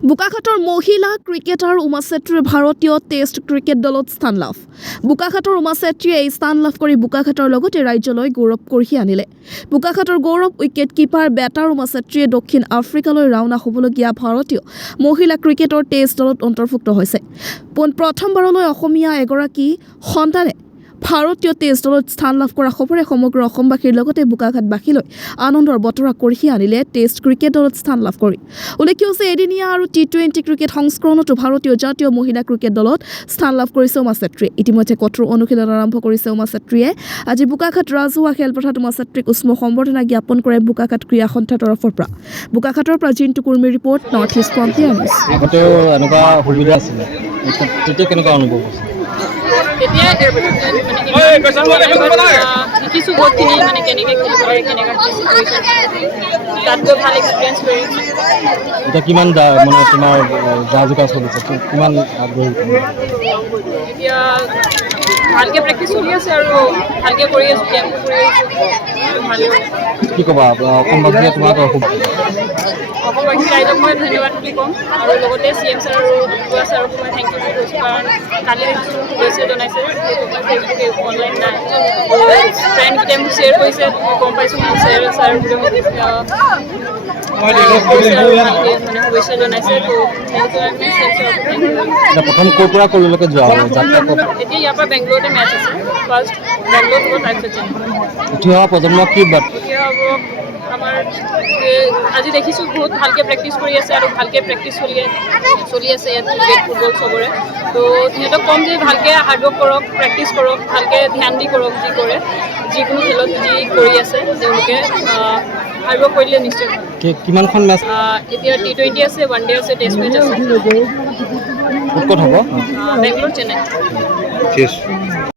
বোকাখাটৰ মহিলা ক্ৰিকেটাৰ উমা চেত্ৰীৰ ভাৰতীয় test cricket দলত স্থান লাভ বোকাখাটৰ উমা চেত্ৰীয়ে এই স্থান লাভ কৰি বোকাখাটৰ লগতে ৰাজ্যলৈ গৌৰৱ কঢ়িয়াই আনিলে বোকাখাটৰ গৌৰৱ উইকেট কিপাৰ বেটাৰ উমা চেত্ৰীয়ে দক্ষিণ আফ্ৰিকালৈ ৰাওনা হ'বলগীয়া ভাৰতীয় মহিলা ক্ৰিকেটৰ টেষ্ট দলত অন্তৰ্ভুক্ত হৈছে প্ৰথমবাৰলৈ অসমীয়া এগৰাকী সন্তানে ভাৰতীয় টেষ্ট দলত স্থান লাভ কৰা খবৰে সমগ্ৰ অসমবাসীৰ লগতে বোকাখাটবাসীলৈ আনন্দৰ বতৰা কঢ়িয়াই আনিলে টেষ্ট ক্ৰিকেট দলত স্থান লাভ কৰি উল্লেখ্য যে এদিনীয়া আৰু টি20 ক্ৰিকেট সংস্কৰণতো ভাৰতীয় জাতীয় মহিলা ক্ৰিকেট দলত স্থান লাভ কৰিছে উমা চেত্ৰীয়ে ইতিমধ্যে কঠোৰ অনুশীলন আৰম্ভ কৰিছে উমা চেত্ৰীয়ে আজি বোকাখাট ৰাজহুৱা খেলপথাৰত উমা চেত্ৰীক উষ্ম সম্বৰ্ধনা জ্ঞাপন কৰে বোকাখাট ক্ৰীড়া সন্থাৰ তৰফৰ পৰা বোকাখাটৰ পৰা Jintu Kurmi report north east frontier news এনেকুৱা সুবিধা আছিলে তেতিয়া কেনেকুৱা অনুভৱ হৈছে শিকিছোঁ বহুতখিনি মানে কেনেকৈ খেলিব লাগে কেনেকৈ তাতকৈ ভাল এক্সপিৰিয়েঞ্চ কৰি এতিয়া কিমান মানে তোমাৰ যা যোগাৰ চলিছে কিমান আগ্ৰহী এতিয়া ভালকৈ প্ৰেক্টিচ চলি আছে আৰু ভালকৈ কৰি আছোঁ কেম্প কৰি আছোঁ ভালেই কি ক'বা অসমবাসীয়ে তোমাক অসমবাসী ৰাইজক মই ধন্যবাদ বুলি ক'ম আৰু লগতে CM ছাৰ আৰু বুৱা ছাৰক মই থেংক ইউ বুলি কৈছোঁ কাৰণ কালি দেখিছোঁ শুভেচ্ছা জনাইছে ফেচবুক একো অনলাইন নাই ফ্ৰেণ্ডকেইটাই মোক শ্বেয়াৰ কৰিছে গম পাইছোঁ মোৰ ছাৰ শুভেচ্ছা জনাইছে প্ৰথম ক'ৰ পৰা ক'লৈকে যোৱা হ'ব এতিয়া ইয়াৰ পৰা বেংগলোৰতে মেটচ আছে ফাৰ্ষ্ট বেংগলোৰ হ'ব তাৰপিছত উঠি অহা প্ৰজন্মক কি বাট এতিয়া হ'ব আমাৰ আজি দেখিছোঁ বহুত ভালকৈ প্ৰেক্টিচ কৰি আছে আৰু ভালকৈ প্ৰেক্টিচ চলি আছে ইয়াত ক্ৰিকেট ফুটবল চবৰে তো সিহঁতক ক'ম যে ভালকৈ হাৰ্ডৱৰ্ক কৰক প্ৰেক্টিচ কৰক ভালকৈ ধ্যান দি কৰক যি কৰে যিকোনো খেলত যি কৰি আছে তেওঁলোকে হাৰ্ডৱৰ্ক কৰিলে নিশ্চয় কিমানখন মেচ এতিয়া টি20 আছে ওৱান ডে আছে টেষ্ট মেচ আছে ক'ত হ'ব বেংগলোৰ চেন্নাই